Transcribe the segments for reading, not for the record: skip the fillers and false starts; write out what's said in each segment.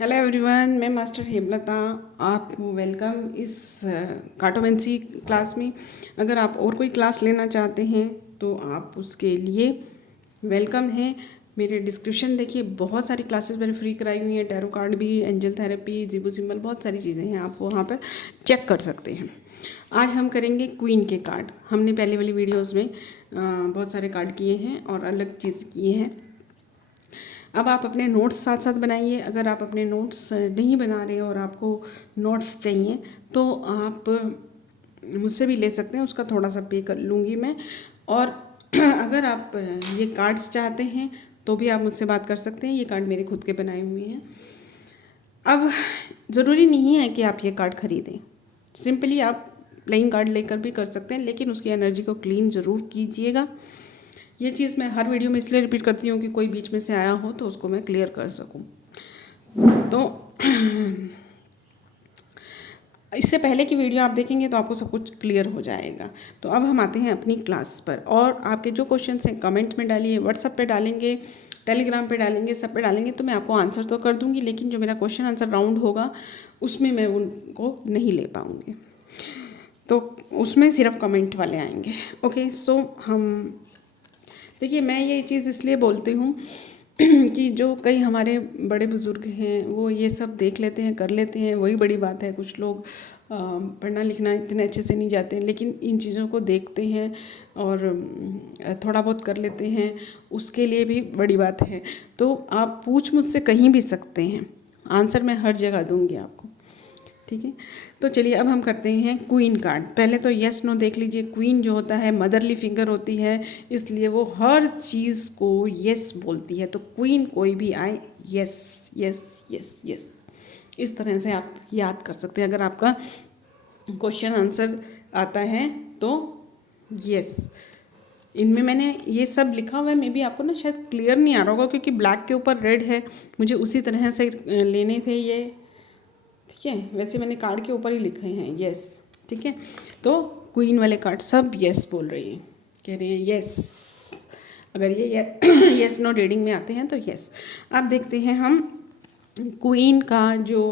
Hello everyone, मैं master Hemlata आपको welcome इस कार्टोमेंसी क्लास में। अगर आप और कोई क्लास लेना चाहते हैं तो आप उसके लिए वेलकम है। मेरे डिस्क्रिप्शन देखिए, बहुत सारी क्लासेस मैंने फ्री कराई हुई हैं। टैरो कार्ड भी, एंजल थेरेपी, जीबू सिंबल, बहुत सारी चीज़ें हैं, आप वहाँ पर चेक कर सकते हैं। आज हम करेंगे क्वीन के कार्ड। हमने पहले वाली वीडियोज़ में बहुत सारे कार्ड किए हैं और अलग चीज़ किए हैं। अब आप अपने नोट्स साथ साथ बनाइए। अगर आप अपने नोट्स नहीं बना रहे और आपको नोट्स चाहिए तो आप मुझसे भी ले सकते हैं, उसका थोड़ा सा पे कर लूँगी मैं। और अगर आप ये कार्ड्स चाहते हैं तो भी आप मुझसे बात कर सकते हैं। ये कार्ड मेरे खुद के बनाए हुए हैं। अब ज़रूरी नहीं है कि आप ये कार्ड खरीदें, सिंपली आप प्लेइंग कार्ड लेकर भी कर सकते हैं, लेकिन उसकी एनर्जी को क्लीन ज़रूर कीजिएगा। ये चीज़ मैं हर वीडियो में इसलिए रिपीट करती हूँ कि कोई बीच में से आया हो तो उसको मैं क्लियर कर सकूँ। तो इससे पहले की वीडियो आप देखेंगे तो आपको सब कुछ क्लियर हो जाएगा। तो अब हम आते हैं अपनी क्लास पर, और आपके जो क्वेश्चंस हैं कमेंट में डालिए, व्हाट्सएप पे डालेंगे, टेलीग्राम पे डालेंगे, सब पे डालेंगे तो मैं आपको आंसर तो कर दूँगी, लेकिन जो मेरा क्वेश्चन आंसर राउंड होगा उसमें मैं उनको नहीं ले पाऊँगी, तो उसमें सिर्फ कमेंट वाले आएंगे। ओके, सो हम देखिए, मैं ये चीज़ इसलिए बोलती हूँ कि जो कई हमारे बड़े बुज़ुर्ग हैं वो ये सब देख लेते हैं, कर लेते हैं, वही बड़ी बात है। कुछ लोग पढ़ना लिखना इतने अच्छे से नहीं जाते हैं, लेकिन इन चीज़ों को देखते हैं और थोड़ा बहुत कर लेते हैं, उसके लिए भी बड़ी बात है। तो आप पूछ मुझसे कहीं भी सकते हैं, आंसर मैं हर जगह दूँगी आपको, ठीक है। तो चलिए अब हम करते हैं क्वीन कार्ड। पहले तो यस नो देख लीजिए। क्वीन जो होता है मदरली फिंगर होती है, इसलिए वो हर चीज़ को यस बोलती है। तो क्वीन कोई भी आए, यस यस यस यस, इस तरह से आप याद कर सकते हैं। अगर आपका क्वेश्चन आंसर आता है तो यस। इनमें मैंने ये सब लिखा हुआ है, मे बी आपको ना शायद क्लियर नहीं आ रहा होगा क्योंकि ब्लैक के ऊपर रेड है, मुझे उसी तरह से लेने थे ये, ठीक है। वैसे मैंने कार्ड के ऊपर ही लिखे हैं यस, ठीक है। तो क्वीन वाले कार्ड सब यस बोल रही हैं, कह रहे हैं यस। अगर ये यस नो रीडिंग में आते हैं तो यस। अब देखते हैं हम क्वीन का जो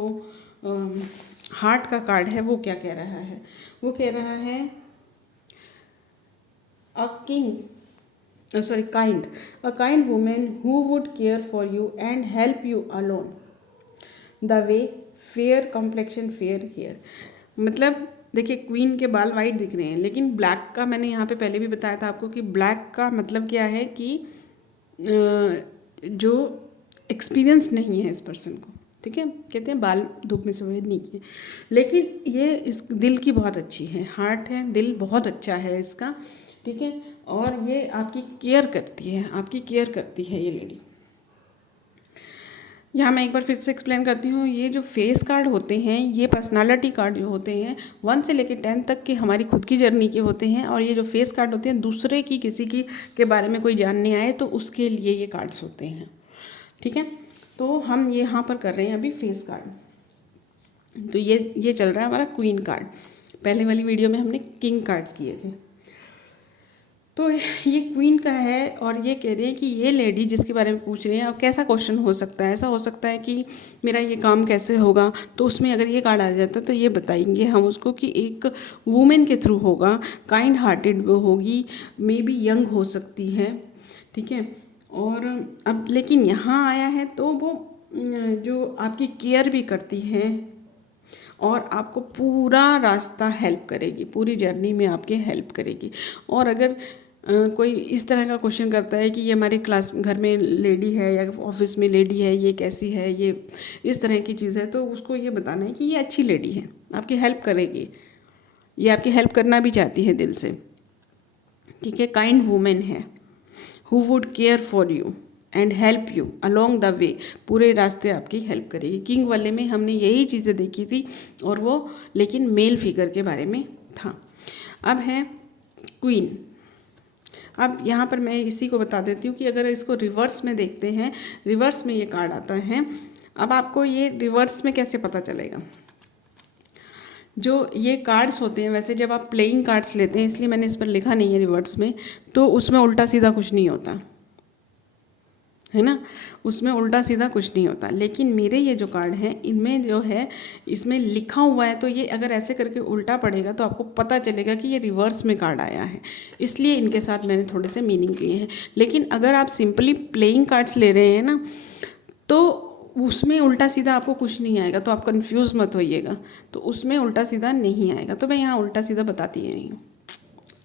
हार्ट का कार्ड है वो क्या कह रहा है। वो कह रहा है a king, sorry, kind, a kind women who would care for you and help you along the way, fair complexion, fair hair. मतलब देखिए, क्वीन के बाल वाइट दिख रहे हैं, लेकिन ब्लैक का मैंने यहाँ पे पहले भी बताया था आपको कि ब्लैक का मतलब क्या है कि जो एक्सपीरियंस नहीं है इस पर्सन को, ठीक है। कहते हैं बाल धूप में सफ़ेद नहीं किए, लेकिन ये इस दिल की बहुत अच्छी है, हार्ट है, दिल बहुत अच्छा है इसका, ठीक है। और ये आपकी केयर करती है, आपकी केयर करती है ये लेडी। यहाँ मैं एक बार फिर से एक्सप्लेन करती हूँ। ये जो फेस कार्ड होते हैं, ये पर्सनालिटी कार्ड जो होते हैं 1 से लेकर 10 तक के हमारी खुद की जर्नी के होते हैं, और ये जो फेस कार्ड होते हैं दूसरे की, किसी की के बारे में कोई जानने आए तो उसके लिए ये कार्ड्स होते हैं, ठीक है। तो हम यहाँ पर कर रहे हैं अभी फेस कार्ड। तो ये चल रहा है हमारा क्वीन कार्ड। पहले वाली वीडियो में हमने किंग कार्ड्स किए थे। तो ये क्वीन का है, और ये कह रहे हैं कि ये लेडी जिसके बारे में पूछ रहे हैं, अब कैसा क्वेश्चन हो सकता है। ऐसा हो सकता है कि मेरा ये काम कैसे होगा, तो उसमें अगर ये कार्ड आ जाता तो ये बताएंगे हम उसको कि एक वुमेन के थ्रू होगा, काइंड हार्टेड वो होगी, मे बी यंग हो सकती है, ठीक है। और अब लेकिन यहाँ आया है तो वो जो आपकी केयर भी करती है और आपको पूरा रास्ता हेल्प करेगी, पूरी जर्नी में आपके हेल्प करेगी। और अगर कोई इस तरह का क्वेश्चन करता है कि ये हमारे क्लास घर में लेडी है या ऑफिस में लेडी है, ये कैसी है, ये इस तरह की चीज़ है, तो उसको ये बताना है कि ये अच्छी लेडी है, आपकी हेल्प करेगी, ये आपकी हेल्प करना भी चाहती है दिल से, ठीक है। काइंड वुमेन है who would care for you and help you along the way, पूरे रास्ते आपकी हेल्प करेगी। किंग वाले में हमने यही चीज़ें देखी थी, और वो लेकिन मेल फिगर के बारे में था। अब है क्वीन। अब यहाँ पर मैं इसी को बता देती हूँ कि अगर इसको रिवर्स में देखते हैं, रिवर्स में ये कार्ड आता है। अब आपको ये रिवर्स में कैसे पता चलेगा। जो ये कार्ड्स होते हैं, वैसे जब आप प्लेइंग कार्ड्स लेते हैं, इसलिए मैंने इस पर लिखा नहीं है रिवर्स में, तो उसमें उल्टा सीधा कुछ नहीं होता है ना, उसमें उल्टा सीधा कुछ नहीं होता। लेकिन मेरे ये जो कार्ड हैं इनमें जो है इसमें लिखा हुआ है, तो ये अगर ऐसे करके उल्टा पड़ेगा तो आपको पता चलेगा कि ये रिवर्स में कार्ड आया है, इसलिए इनके साथ मैंने थोड़े से मीनिंग लिए हैं। लेकिन अगर आप सिंपली प्लेइंग कार्ड्स ले रहे हैं ना, तो उसमें उल्टा सीधा आपको कुछ नहीं आएगा, तो आप कंफ्यूज मत होइएगा। तो उसमें उल्टा सीधा नहीं आएगा, तो मैं यहाँ उल्टा सीधा बताती ही नहीं हूँ,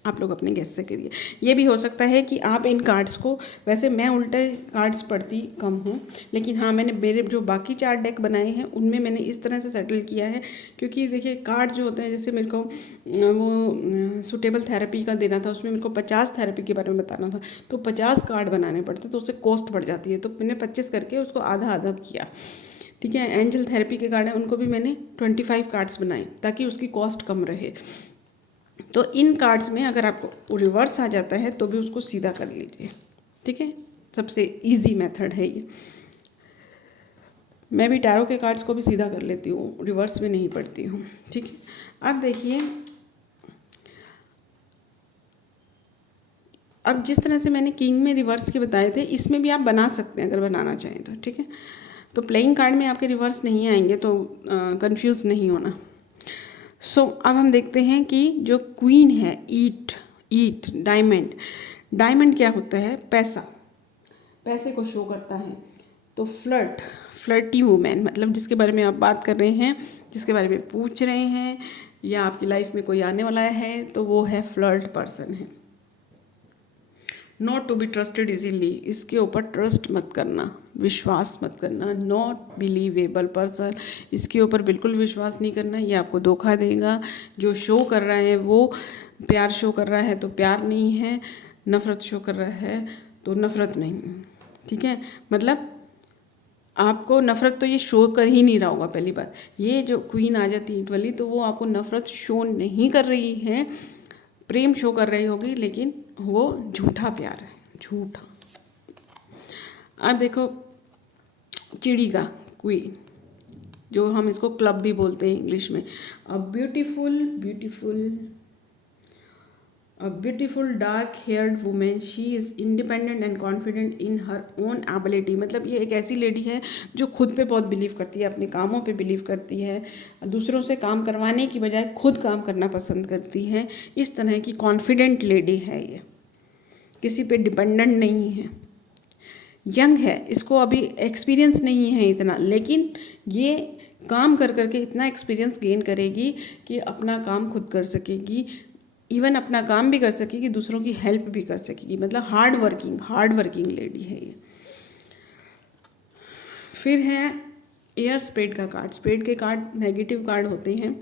आप लोग अपने गेस से करिए। ये भी हो सकता है कि आप इन कार्ड्स को, वैसे मैं उल्टे कार्ड्स पढ़ती कम हूँ, लेकिन हाँ मैंने मेरे जो बाकी 4 डेक बनाए हैं उनमें मैंने इस तरह से सेटल किया है। क्योंकि देखिए कार्ड जो होते हैं, जैसे मेरे को वो सुटेबल थेरेपी का देना था, उसमें मेरे को 50 थेरेपी के बारे में बताना था, तो 50 कार्ड बनाने पड़ते, तो उससे कॉस्ट बढ़ जाती है। तो मैंने 25 करके उसको आधा आधा किया। ठीक है, एंजल थेरेपी के कार्ड हैं उनको भी मैंने 25 कार्ड्स बनाए ताकि उसकी कॉस्ट कम रहे। तो इन कार्ड्स में अगर आपको रिवर्स आ जाता है तो भी उसको सीधा कर लीजिए। ठीक है, सबसे इजी मेथड है ये। मैं भी टैरो के कार्ड्स को भी सीधा कर लेती हूँ, रिवर्स में नहीं पढ़ती हूँ। ठीक है, अब देखिए, अब जिस तरह से मैंने किंग में रिवर्स के बताए थे, इसमें भी आप बना सकते हैं अगर बनाना चाहें तो। ठीक है, तो प्लेइंग कार्ड में आपके रिवर्स नहीं आएंगे, तो कंफ्यूज नहीं होना। सो अब हम देखते हैं कि जो क्वीन है, ईट डायमंड क्या होता है? पैसा, पैसे को शो करता है। तो फ्लर्टी वुमेन, मतलब जिसके बारे में आप बात कर रहे हैं, जिसके बारे में पूछ रहे हैं, या आपकी लाइफ में कोई आने वाला है, तो वो है फ्लर्ट पर्सन है। Not to be trusted easily, इसके ऊपर ट्रस्ट मत करना, विश्वास मत करना। नॉट बिलीवेबल पर्सन, इसके ऊपर बिल्कुल विश्वास नहीं करना, ये आपको धोखा देगा। जो शो कर रहा है वो प्यार शो कर रहा है तो प्यार नहीं है, नफ़रत शो कर रहा है तो नफ़रत नहीं। ठीक है, मतलब आपको नफ़रत तो ये शो कर ही नहीं रहा होगा। पहली बात, ये जो क्वीन आ जाती है ईंट वाली, तो वो आपको नफ़रत शो नहीं कर रही है, प्रेम शो कर रही होगी, लेकिन वो झूठा प्यार है, झूठा। अब देखो चिड़ी का क्वीन, जो हम इसको क्लब भी बोलते हैं इंग्लिश में। A beautiful dark heard women, she is independent and confident in her own ability. मतलब ये एक ऐसी लेडी है जो खुद पे बहुत बिलीव करती है, अपने कामों पे बिलीव करती है, दूसरों से काम करवाने की बजाय खुद काम करना पसंद करती है। इस तरह की कॉन्फिडेंट लेडी है ये, किसी पे डिपेंडेंट नहीं है। यंग है, इसको अभी एक्सपीरियंस नहीं है इतना, लेकिन ये काम कर करके इतना एक्सपीरियंस गेन करेगी कि अपना काम खुद कर सकेगी, इवन अपना काम भी कर सकेगी, दूसरों की हेल्प भी कर सकेगी। मतलब हार्ड वर्किंग लेडी है ये। फिर है एयर स्पेड का कार्ड। स्पेड के कार्ड नेगेटिव कार्ड होते हैं,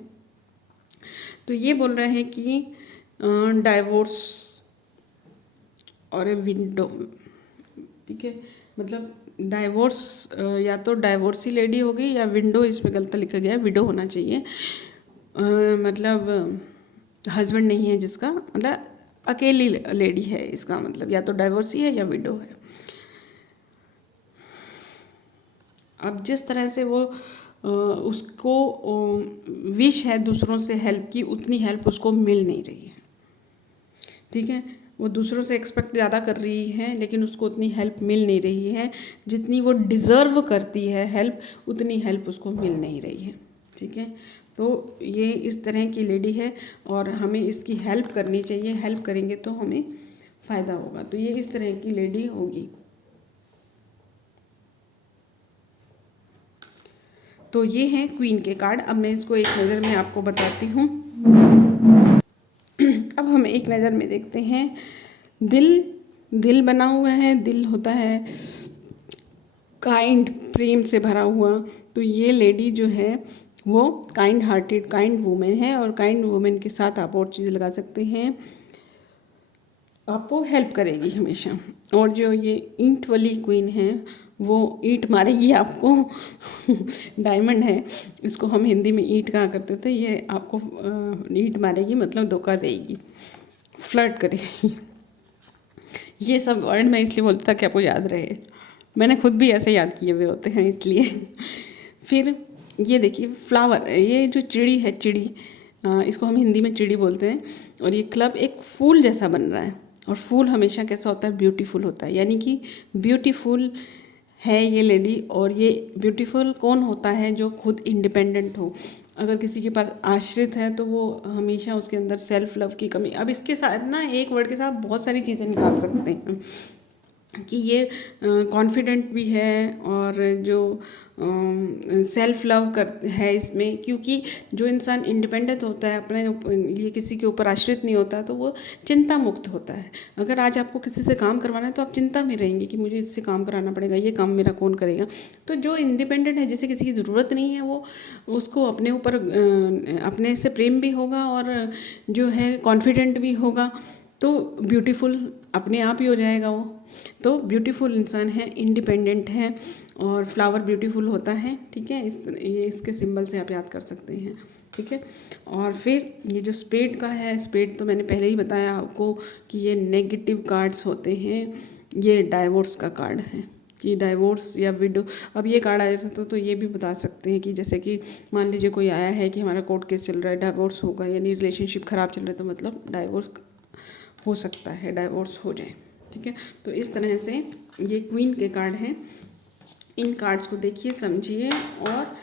तो ये बोल रहे हैं कि डाइवोर्स और ए विंडो। ठीक है, मतलब डाइवोर्स, या तो डाइवोर्सी लेडी होगी या विंडो, इस पे गलत लिखा गया है, विडो होना चाहिए। मतलब हस्बैंड नहीं है जिसका, मतलब अकेली लेडी है, इसका मतलब या तो डाइवोर्सी है या विडो है। अब जिस तरह से वो उसको विश है दूसरों से हेल्प की, उतनी हेल्प उसको मिल नहीं रही है। ठीक है, वो दूसरों से एक्सपेक्ट ज़्यादा कर रही है, लेकिन उसको उतनी हेल्प मिल नहीं रही है जितनी वो डिज़र्व करती है हेल्प, उतनी हेल्प उसको मिल नहीं रही है। ठीक है, तो ये इस तरह की लेडी है और हमें इसकी हेल्प करनी चाहिए। हेल्प करेंगे तो हमें फ़ायदा होगा। तो ये इस तरह की लेडी होगी। तो ये हैं क्वीन के कार्ड। अब मैं इसको एक नज़र में आपको बताती हूँ। अब हम एक नज़र में देखते हैं। दिल बना हुआ है, दिल होता है काइंड, प्रेम से भरा हुआ। तो ये लेडी जो है वो काइंड हार्टेड, काइंड वुमेन है, और काइंड वुमेन के साथ आप और चीज़ लगा सकते हैं, आपको हेल्प करेगी हमेशा। और जो ये ईंट वाली क्वीन है वो ईंट मारेगी आपको। डायमंड है, इसको हम हिंदी में ईंट कहा करते थे, ये आपको ईंट मारेगी मतलब धोखा देगी, फ्लर्ट करेगी। ये सब वर्ड मैं इसलिए बोलती था कि आपको याद रहे, मैंने खुद भी ऐसे याद किए हुए होते हैं इसलिए। फिर ये देखिए फ्लावर, ये जो चिड़ी है, चिड़ी, इसको हम हिंदी में चिड़ी बोलते हैं, और ये क्लब एक फूल जैसा बन रहा है और फूल हमेशा कैसा होता है, ब्यूटीफुल होता है, यानी कि ब्यूटीफुल है ये लेडी। और ये ब्यूटीफुल कौन होता है, जो खुद इंडिपेंडेंट हो। अगर किसी के पास आश्रित है तो वो हमेशा उसके अंदर सेल्फ लव की कमी। अब इसके साथ ना एक वर्ड के साथ बहुत सारी चीज़ें निकाल सकते हैं कि ये कॉन्फिडेंट भी है और जो सेल्फ लव कर है इसमें, क्योंकि जो इंसान इंडिपेंडेंट होता है, अपने लिए किसी के ऊपर आश्रित नहीं होता, तो वो चिंता मुक्त होता है। अगर आज आपको किसी से काम करवाना है तो आप चिंता में रहेंगे कि मुझे इससे काम कराना पड़ेगा, ये काम मेरा कौन करेगा। तो जो इंडिपेंडेंट है, जिसे किसी की ज़रूरत नहीं है, वो उसको अपने ऊपर अपने से प्रेम भी होगा और जो है कॉन्फिडेंट भी होगा, तो ब्यूटीफुल अपने आप ही हो जाएगा वो। तो ब्यूटीफुल इंसान है, इंडिपेंडेंट है और फ्लावर ब्यूटीफुल होता है। ठीक है, ये इसके सिंबल से आप याद कर सकते हैं। ठीक है, और फिर ये जो स्पेड का है, स्पेड तो मैंने पहले ही बताया आपको कि ये नेगेटिव कार्ड्स होते हैं। ये डाइवोर्स का कार्ड है कि डाइवोर्स या विडो। अब ये कार्ड आया था तो ये भी बता सकते हैं कि जैसे कि मान लीजिए कोई आया है कि हमारा कोर्ट केस चल रहा है, डाइवोर्स होगा, यानी रिलेशनशिप ख़राब चल रहा है, तो मतलब डाइवोर्स हो सकता है, डाइवोर्स हो जाए। ठीक है, तो इस तरह से ये क्वीन के कार्ड हैं। इन कार्ड्स को देखिए, समझिए और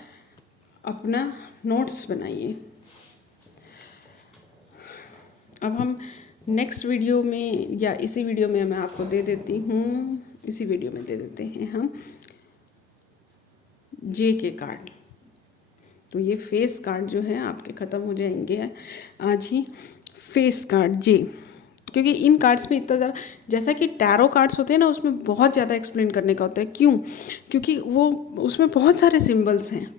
अपना नोट्स बनाइए। अब हम नेक्स्ट वीडियो में या इसी वीडियो में मैं आपको दे देती हूँ, इसी वीडियो में दे देते हैं हम जे के कार्ड। तो ये फेस कार्ड जो है आपके ख़त्म हो जाएंगे आज ही। फेस कार्ड जे, क्योंकि इन कार्ड्स में इतना ज़्यादा, जैसा कि टैरो कार्ड्स होते हैं ना, उसमें बहुत ज़्यादा एक्सप्लेन करने का होता है। क्यों? क्योंकि वो उसमें बहुत सारे सिंबल्स हैं,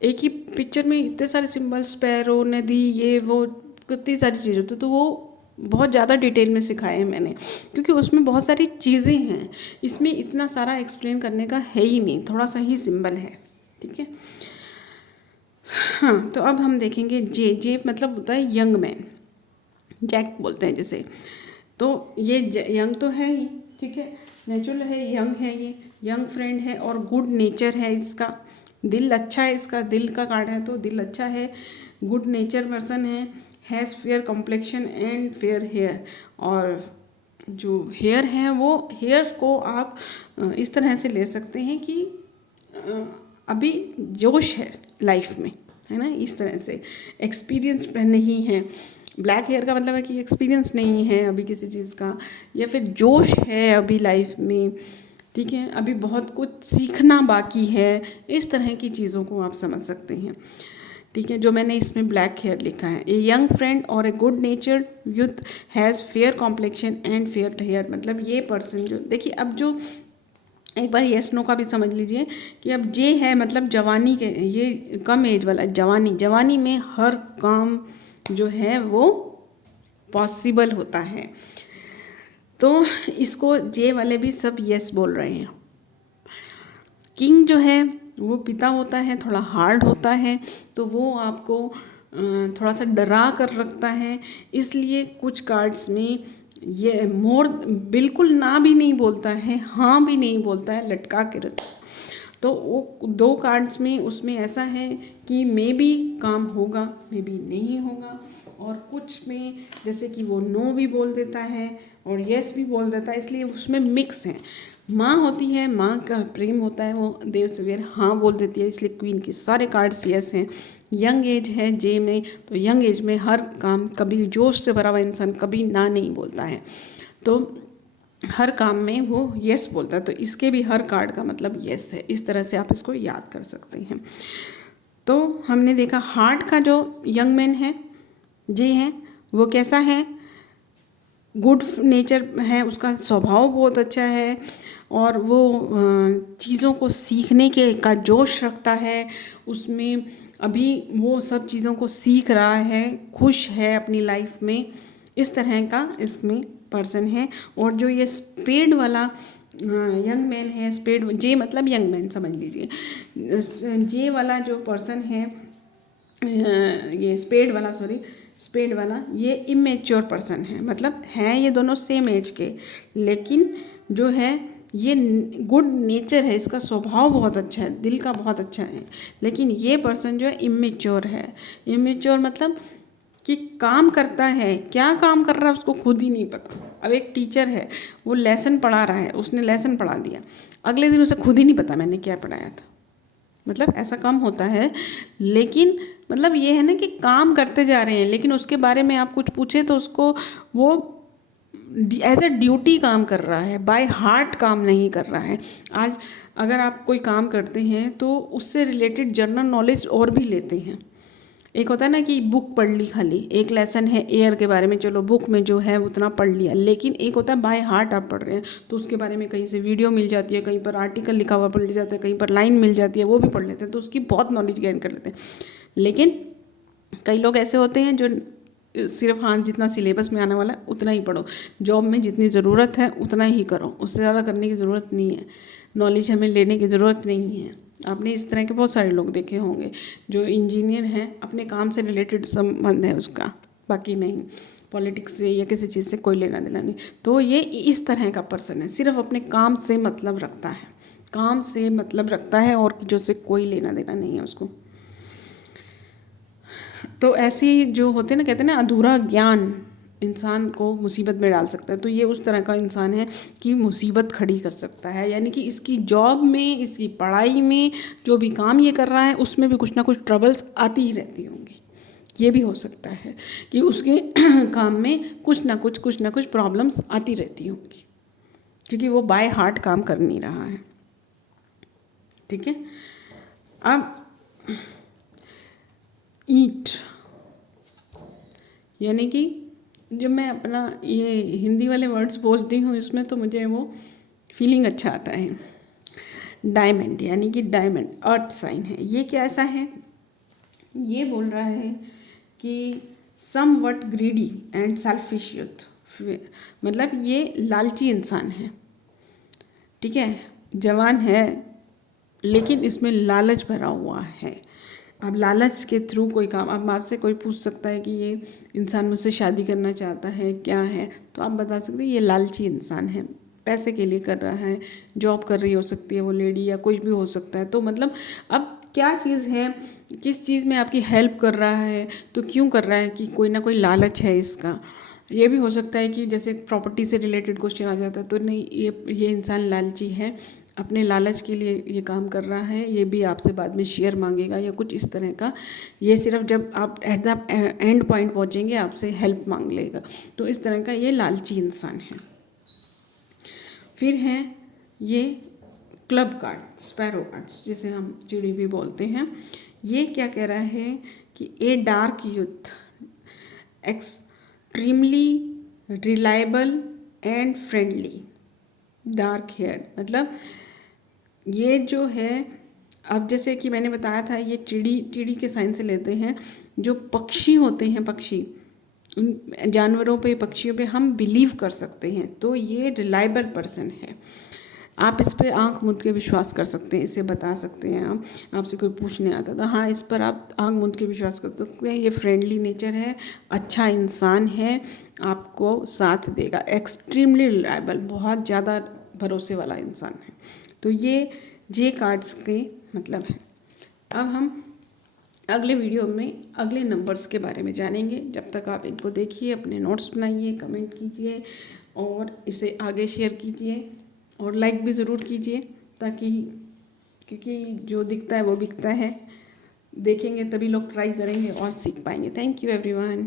एक ही पिक्चर में इतने सारे सिंबल्स, पैरो, नदी, ये वो कितनी सारी चीज़ें होती है। तो वो बहुत ज़्यादा डिटेल में सिखाए हैं मैंने, क्योंकि उसमें बहुत सारी चीज़ें हैं, इसमें इतना सारा एक्सप्लेन करने का है ही नहीं, थोड़ा सा ही सिंबल है। ठीक है, हाँ, तो अब हम देखेंगे जे। जे मतलब होता है यंग मैन, जैक बोलते हैं जैसे। तो ये यंग तो है ही, ठीक है, नेचुरल है, यंग है, ये यंग फ्रेंड है और गुड नेचर है इसका। दिल अच्छा है, इसका दिल का कार्ड है तो दिल अच्छा है, गुड नेचर पर्सन है, has fair complexion and fair hair. और जो हेयर है वो हेयर को आप इस तरह से ले सकते हैं कि अभी जोश है लाइफ में, है ना, इस तरह से एक्सपीरियंस नहीं है। ब्लैक हेयर का मतलब है कि एक्सपीरियंस नहीं है अभी किसी चीज़ का, या फिर जोश है अभी लाइफ में। ठीक है, अभी बहुत कुछ सीखना बाकी है, इस तरह की चीज़ों को आप समझ सकते हैं। ठीक है, जो मैंने इसमें ब्लैक हेयर लिखा है, ए यंग फ्रेंड और a good natured youth has fair complexion and fair hair. मतलब ये पर्सन जो, देखिए अब जो एक बार येस नो का भी समझ लीजिए कि अब जे है मतलब जवानी के, ये कम एज वाला जवानी, जवानी में हर काम जो है वो पॉसिबल होता है। तो इसको जे वाले भी सब यस बोल रहे हैं। किंग जो है वो पिता होता है, थोड़ा हार्ड होता है, तो वो आपको थोड़ा सा डरा कर रखता है। इसलिए कुछ कार्ड्स में ये मोर बिल्कुल ना भी नहीं बोलता है, हाँ भी नहीं बोलता है, लटका के रखता। तो वो दो कार्ड्स में उसमें ऐसा है कि मे बी काम होगा, मे बी नहीं होगा। और कुछ में जैसे कि वो नो भी बोल देता है और यस भी बोल देता है, इसलिए उसमें मिक्स है। माँ होती है, माँ का प्रेम होता है, वो देर सवेर हाँ बोल देती है, इसलिए क्वीन के सारे कार्ड्स यस हैं। यंग एज है जे में, तो यंग एज में हर काम, कभी जोश से भरा हुआ इंसान कभी ना नहीं बोलता है, तो हर काम में वो यस बोलता है। तो इसके भी हर कार्ड का मतलब यस है। इस तरह से आप इसको याद कर सकते हैं। तो हमने देखा हार्ट का जो यंग मैन है, जे है, वो कैसा है, गुड नेचर है, उसका स्वभाव बहुत अच्छा है और वो चीज़ों को सीखने के का जोश रखता है, उसमें अभी वो सब चीज़ों को सीख रहा है, खुश है अपनी लाइफ में, इस तरह का इसमें पर्सन है। और जो ये स्पेड वाला यंग मैन है, स्पेड जे मतलब यंग मैन समझ लीजिए, जे वाला जो पर्सन है, ये स्पेड वाला ये इमेच्योर पर्सन है। मतलब हैं ये दोनों सेम एज के, लेकिन जो है ये गुड नेचर है, इसका स्वभाव बहुत अच्छा है, दिल का बहुत अच्छा है, लेकिन ये पर्सन जो है इमेच्योर है। इमेच्योर मतलब कि काम करता है, क्या काम कर रहा है उसको खुद ही नहीं पता। अब एक टीचर है, वो लेसन पढ़ा रहा है, उसने लेसन पढ़ा दिया, अगले दिन उसे खुद ही नहीं पता मैंने क्या पढ़ाया था। मतलब ऐसा कम होता है, लेकिन मतलब ये है ना कि काम करते जा रहे हैं, लेकिन उसके बारे में आप कुछ पूछे तो उसको वो एज अ ड्यूटी काम कर रहा है, बाय हार्ट काम नहीं कर रहा है। आज अगर आप कोई काम करते हैं तो उससे रिलेटेड जनरल नॉलेज और भी लेते हैं। एक होता है ना कि बुक पढ़ ली, खाली एक लेसन है एयर के बारे में, चलो बुक में जो है उतना पढ़ लिया, लेकिन एक होता है बाय हार्ट आप पढ़ रहे हैं, तो उसके बारे में कहीं से वीडियो मिल जाती है, कहीं पर आर्टिकल लिखा हुआ पढ़ जाता है, कहीं पर लाइन मिल जाती है, वो भी पढ़ लेते हैं, तो उसकी बहुत नॉलेज गेन कर लेते हैं। लेकिन कई लोग ऐसे होते हैं जो सिर्फ हाँ जितना सिलेबस में आने वाला है उतना ही पढ़ो, जॉब में जितनी ज़रूरत है उतना ही करो, उससे ज़्यादा करने की ज़रूरत नहीं है, नॉलेज हमें लेने की ज़रूरत नहीं है। आपने इस तरह के बहुत सारे लोग देखे होंगे जो इंजीनियर हैं, अपने काम से रिलेटेड संबंध है उसका, बाकी नहीं, पॉलिटिक्स से या किसी चीज़ से कोई लेना देना नहीं। तो ये इस तरह का पर्सन है, सिर्फ अपने काम से मतलब रखता है, काम से मतलब रखता है और जो से कोई लेना देना नहीं है उसको। तो ऐसे जो होते हैं ना, कहते हैं ना अधूरा ज्ञान इंसान को मुसीबत में डाल सकता है, तो ये उस तरह का इंसान है कि मुसीबत खड़ी कर सकता है। यानी कि इसकी जॉब में, इसकी पढ़ाई में, जो भी काम ये कर रहा है उसमें भी कुछ ना कुछ ट्रबल्स आती ही रहती होंगी। ये भी हो सकता है कि उसके काम में कुछ ना कुछ प्रॉब्लम्स आती रहती होंगी, क्योंकि वो बाय हार्ट काम कर नहीं रहा है। ठीक है। अब ईट, यानी कि जब मैं अपना ये हिंदी वाले वर्ड्स बोलती हूँ इसमें तो मुझे वो फीलिंग अच्छा आता है। डायमंड, यानी कि डायमंड अर्थ साइन है। ये क्या ऐसा है, ये बोल रहा है कि somewhat greedy and selfish youth, मतलब ये लालची इंसान है। ठीक है, जवान है लेकिन इसमें लालच भरा हुआ है। अब लालच के थ्रू कोई काम, अब आपसे कोई पूछ सकता है कि ये इंसान मुझसे शादी करना चाहता है क्या है, तो आप बता सकते हैं ये लालची इंसान है, पैसे के लिए कर रहा है, जॉब कर रही हो सकती है वो लेडी या कोई भी हो सकता है। तो मतलब अब क्या चीज़ है, किस चीज़ में आपकी हेल्प कर रहा है, तो क्यों कर रहा है कि कोई ना कोई लालच है इसका। ये भी हो सकता है कि जैसे प्रॉपर्टी से रिलेटेड क्वेश्चन आ जाता है तो नहीं, ये इंसान लालची है, अपने लालच के लिए ये काम कर रहा है, ये भी आपसे बाद में शेयर मांगेगा या कुछ इस तरह का। ये सिर्फ जब आप एट द एंड पॉइंट पहुंचेंगे आपसे हेल्प मांग लेगा, तो इस तरह का ये लालची इंसान है। फिर है ये क्लब कार्ड, स्पैरो कार्ड्स, जिसे हम चिड़ी भी बोलते हैं। ये क्या कह रहा है कि a dark youth, extremely reliable and friendly, dark hair, मतलब ये जो है, अब जैसे कि मैंने बताया था ये चिड़ी के साइन से लेते हैं। जो पक्षी होते हैं, पक्षी, उन जानवरों पे, पक्षियों पे हम बिलीव कर सकते हैं, तो ये रिलायबल पर्सन है। आप इस पर आंख मूंद के विश्वास कर सकते हैं, इसे बता सकते हैं आप, आपसे कोई पूछने आता था, हाँ इस पर आप आंख मूंद के विश्वास कर सकते हैं। ये फ्रेंडली नेचर है, अच्छा इंसान है, आपको साथ देगा, एक्सट्रीमली रिलायबल, बहुत ज़्यादा भरोसे वाला इंसान है। तो ये जे कार्ड्स के मतलब है। अब हम अगले वीडियो में अगले नंबर्स के बारे में जानेंगे। जब तक आप इनको देखिए, अपने नोट्स बनाइए, कमेंट कीजिए और इसे आगे शेयर कीजिए और लाइक भी ज़रूर कीजिए, ताकि, क्योंकि जो दिखता है वो बिकता है, देखेंगे तभी लोग ट्राई करेंगे और सीख पाएंगे। Thank you everyone.